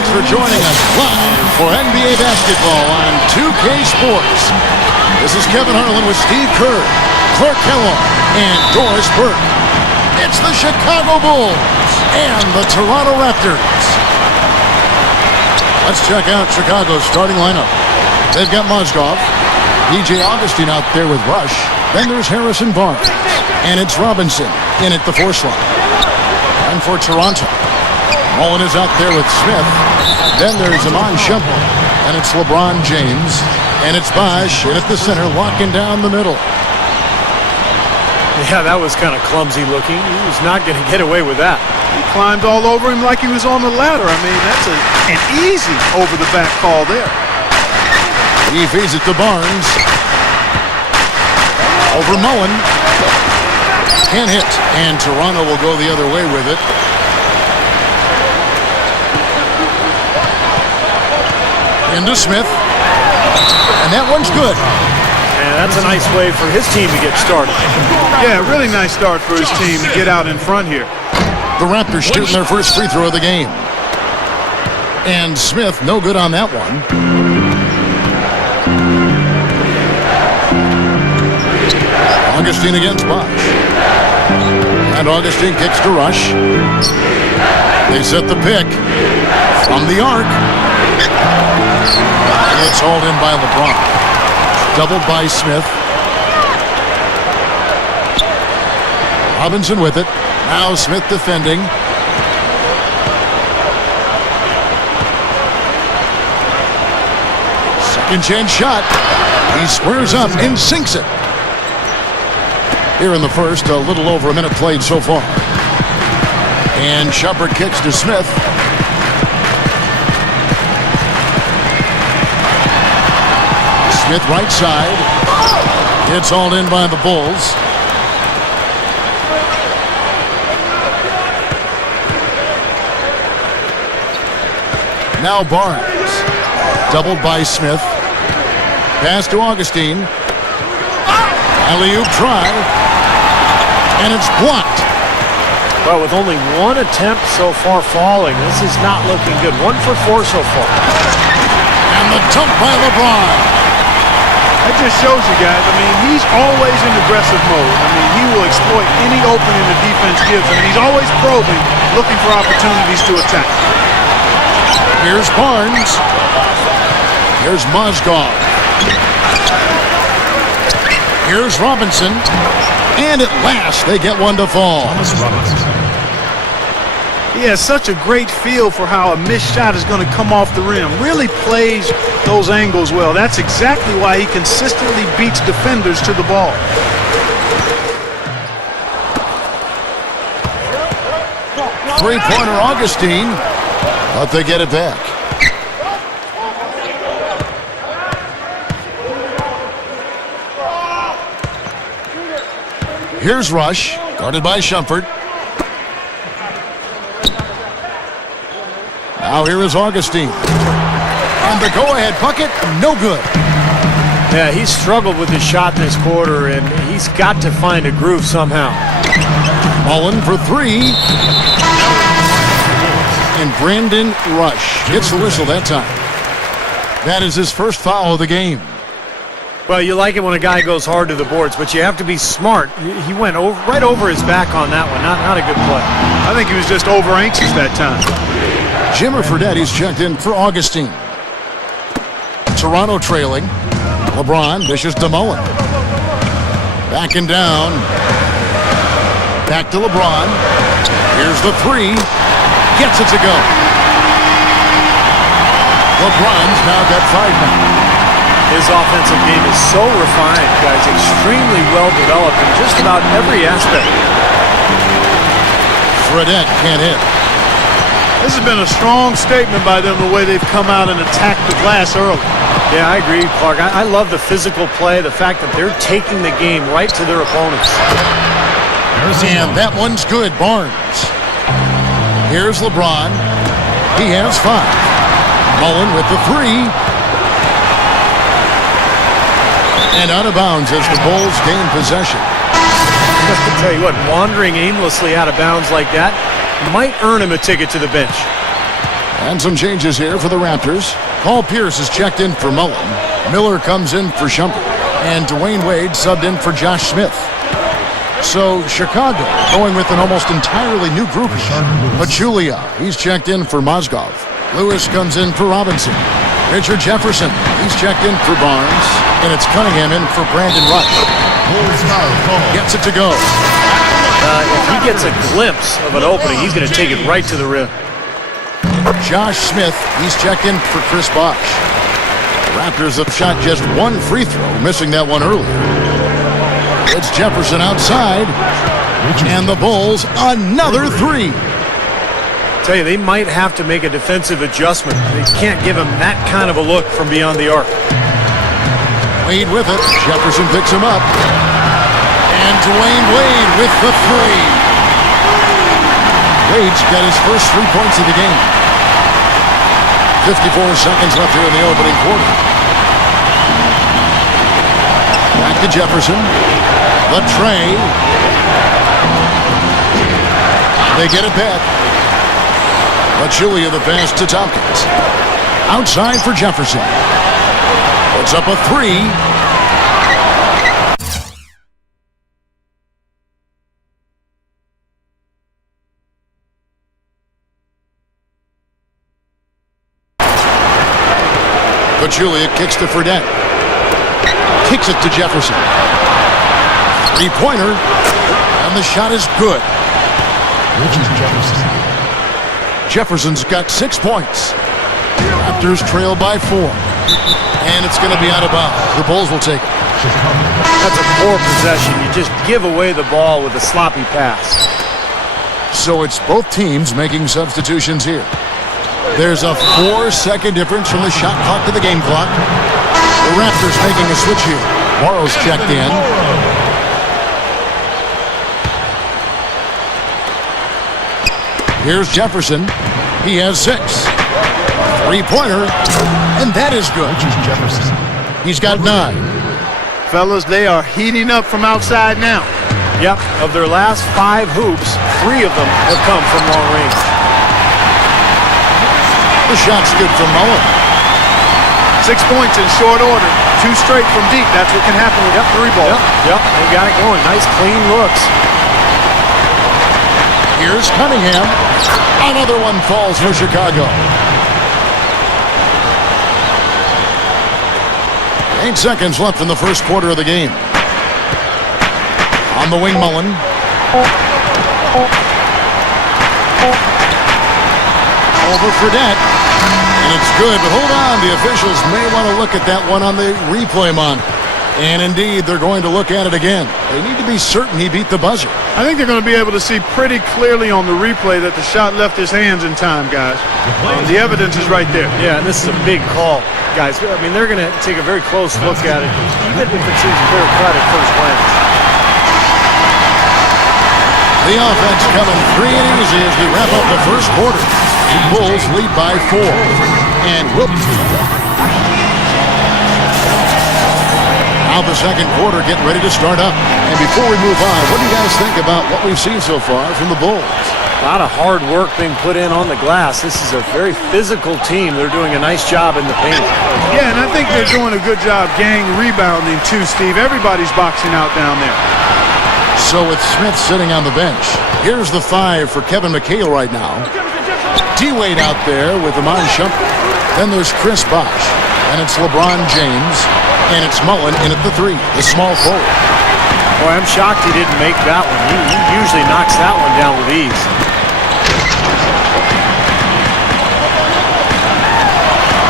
Thanks for joining us live for NBA basketball on 2K Sports. This is Kevin Harlan with Steve Kerr, Clark Kellogg, and Doris Burke. It's the Chicago Bulls and the Toronto Raptors. Let's check out Chicago's starting lineup. They've got Mozgov, PJ Augustine out there with Rush. Then there's Harrison Barnes, and it's Robinson in at the 4 slot. And for Toronto, Mullen is out there with Smith. Then there's Iman Shumpert, and it's LeBron James, and it's Bosh in at the center, locking down the middle. Yeah, that was kind of clumsy looking. He was not going to get away with that. He climbed all over him like he was on the ladder. I mean, that's an easy over-the-back call there. He feeds it to Barnes. Over Mullen. Can't hit. And Toronto will go the other way with it. Into Smith. And that one's good. And that's a nice way for his team to get started. Yeah, really nice start for his team to get out in front here. The Raptors shooting their first free throw of the game. And Smith, no good on that one. Augustine against Bosh. And Augustine kicks to Rush. They set the pick from the arc. It's hauled in by LeBron. Doubled by Smith. Robinson with it. Now Smith defending. Second chance shot. He squares up and sinks it. Here in the first, a little over a minute played so far. And Shumpert kicks to Smith. Smith right side. It's hauled in by the Bulls. Now Barnes. Doubled by Smith. Pass to Augustine. Alley-oop try. And it's blocked. Well, with only one attempt so far falling, this is not looking good. 1 for 4 so far. And the dunk by LeBron. That just shows you guys, I mean, he's always in aggressive mode. I mean, he will exploit any opening the defense gives him, and he's always probing, looking for opportunities to attack. Here's Barnes. Here's Mozgov. Here's Robinson. And at last, they get one to fall. He has such a great feel for how a missed shot is going to come off the rim. Really plays those angles well. That's exactly why he consistently beats defenders to the ball. Three-pointer Augustine, but they get it back. Here's Rush, guarded by Shumpert. Now here is Augustine. And the go-ahead bucket, no good. Yeah, he's struggled with his shot this quarter, and he's got to find a groove somehow. Mullen for 3. And Brandon Rush gets the whistle that time. That is his first foul of the game. Well, you like it when a guy goes hard to the boards, but you have to be smart. He went right over his back on that one. Not a good play. I think he was just over anxious that time. Jimmer Fredetti's checked in for Augustine. Toronto trailing. LeBron dishes to Mullen. Backing down. Back to LeBron. Here's the 3. Gets it to go. LeBron's now got 5 now. His offensive game is so refined, guys. Extremely well developed in just about every aspect. Fredette can't hit. This has been a strong statement by them, the way they've come out and attacked the glass early. Yeah, I agree, Clark. I love the physical play, the fact that they're taking the game right to their opponents. And that one's good, Barnes. Here's LeBron. He has 5. Mullen with the 3. And out of bounds as the Bulls gain possession. I tell you what, wandering aimlessly out of bounds like that might earn him a ticket to the bench. And some changes here for the Raptors. Paul Pierce is checked in for Mullen. Miller comes in for Shumpert. And Dwayne Wade subbed in for Josh Smith. So Chicago going with an almost entirely new group. Pachulia, he's checked in for Mozgov. Lewis comes in for Robinson. Richard Jefferson, he's checked in for Barnes. And it's Cunningham in for Brandon Rush. Gets it to go. If he gets a glimpse of an opening, he's going to take it right to the rim. Josh Smith, he's checked in for Chris Bosh. The Raptors have shot just one free throw, missing that one earlier. It's Jefferson outside, and the Bulls another three. Tell you, they might have to make a defensive adjustment. They can't give him that kind of a look from beyond the arc. Wade with it. Jefferson picks him up. And Dwayne Wade with the three. Wade's got his first 3 points of the game. 54 seconds left here in the opening quarter. Back to Jefferson. The tray. They get it back. Pachulia the pass to Tompkins. Outside for Jefferson. Puts up a three. Pachulia kicks to Fredette. Kicks it to Jefferson. Three-pointer. And the shot is good. Jefferson's got 6 points. Raptors trail by 4. And it's going to be out of bounds. The Bulls will take it. That's a poor possession. You just give away the ball with a sloppy pass. So it's both teams making substitutions here. There's a 4-second difference from the shot clock to the game clock. The Raptors making a switch here. Morrow's checked in. Here's Jefferson. He has 6. Three-pointer, and that is good. He's got 9. Fellas, they are heating up from outside now. Yep, of their last 5 hoops, 3 of them have come from long range. The shot's good for Mullen. 6 points in short order. 2 straight from deep. That's what can happen with 3 ball. Yep, they got it going. Nice, clean looks. Here's Cunningham. Another one falls for Chicago. 8 seconds left in the first quarter of the game. On the wing, Mullen. Over Fredette. And it's good, but hold on. The officials may want to look at that one on the replay monitor. And indeed, they're going to look at it again. They need to be certain he beat the buzzer. I think they're going to be able to see pretty clearly on the replay that the shot left his hands in time, guys. The evidence is right there. Yeah, and this is a big call, guys. I mean, they're going to take a very close look at it, even if it seems clear cut at first glance. The offense coming free and easy as we wrap up the first quarter. The Bulls lead by 4. And whoop. Now the second quarter getting ready to start up. And before we move on, what do you guys think about what we've seen so far from the Bulls? A lot of hard work being put in on the glass. This is a very physical team. They're doing a nice job in the paint. Yeah, and I think they're doing a good job gang rebounding too, Steve. Everybody's boxing out down there. So with Smith sitting on the bench, here's the 5 for Kevin McHale right now. D-Wade out there with Amon Shumpert. Then there's Chris Bosh. And it's LeBron James. And it's Mullen in at the 3, the small forward. Boy, I'm shocked he didn't make that one. He usually knocks that one down with ease.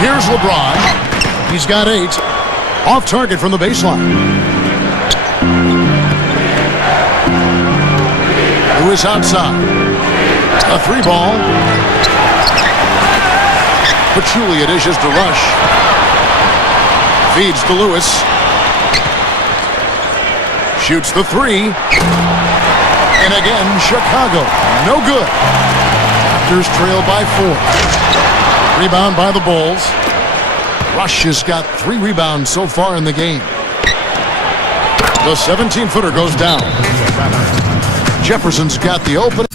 Here's LeBron. He's got 8. Off target from the baseline. Lewis outside. A 3-ball. Pachulia dishes to Rush. Feeds to Lewis. Shoots the 3. And again, Chicago. No good. Raptors trail by 4. Rebound by the Bulls. Rush has got 3 rebounds so far in the game. The 17-footer goes down. Jefferson's got the open.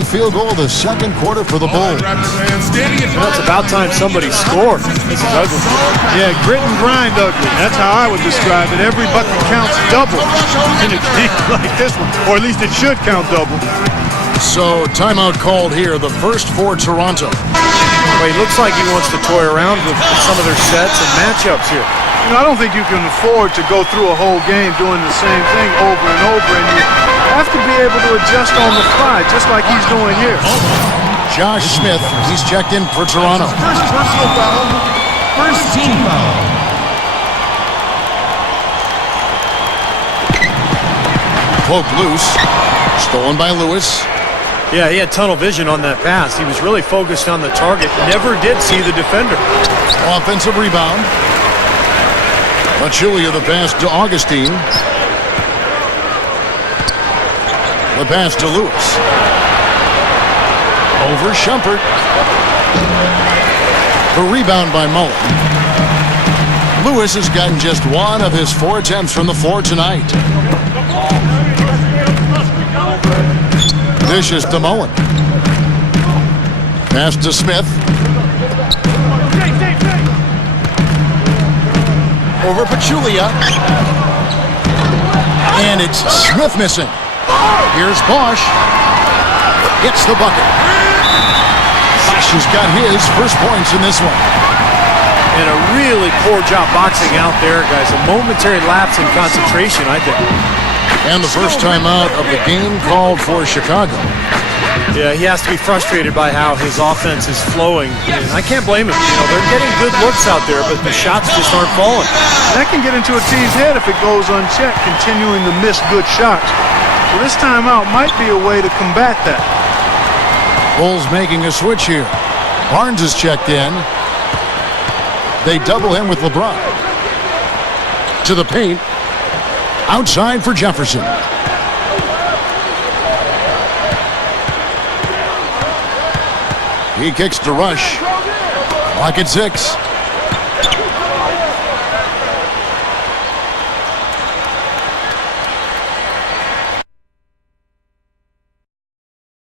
Field goal the second quarter for the Bulls. Well, it's about time somebody scored. This is ugly. Yeah, grit and grind ugly. That's how I would describe it. Every bucket counts double in a game like this one, or at least it should count double. So timeout called here, the first for Toronto. Well, he looks like he wants to toy around with some of their sets and matchups here. You know, I don't think you can afford to go through a whole game doing the same thing over and over, and you have to be able to adjust on the fly, just like he's doing here. Josh Smith, he's checked in for Toronto. First personal foul. First team foul. Poke loose. Stolen by Lewis. Yeah, he had tunnel vision on that pass. He was really focused on the target. Never did see the defender. Offensive rebound. Pachulia the pass to Augustine. The pass to Lewis. Over Shumpert. The rebound by Mullen. Lewis has gotten just one of his 4 attempts from the floor tonight. Dishes to Mullen. Pass to Smith. Over Pachulia. And it's Smith missing. Here's Bosch. Gets the bucket. Bosch has got his first points in this one. And a really poor job boxing out there, guys. A momentary lapse in concentration, I think. And the first time out of the game called for Chicago. Yeah, he has to be frustrated by how his offense is flowing. And I can't blame him. You know, they're getting good looks out there, but the shots just aren't falling. That can get into a team's head if it goes unchecked, continuing to miss good shots. So this timeout might be a way to combat that. Bulls making a switch here. Barnes is checked in. They double him with LeBron. To the paint. Outside for Jefferson. He kicks to Rush. Clock at 6.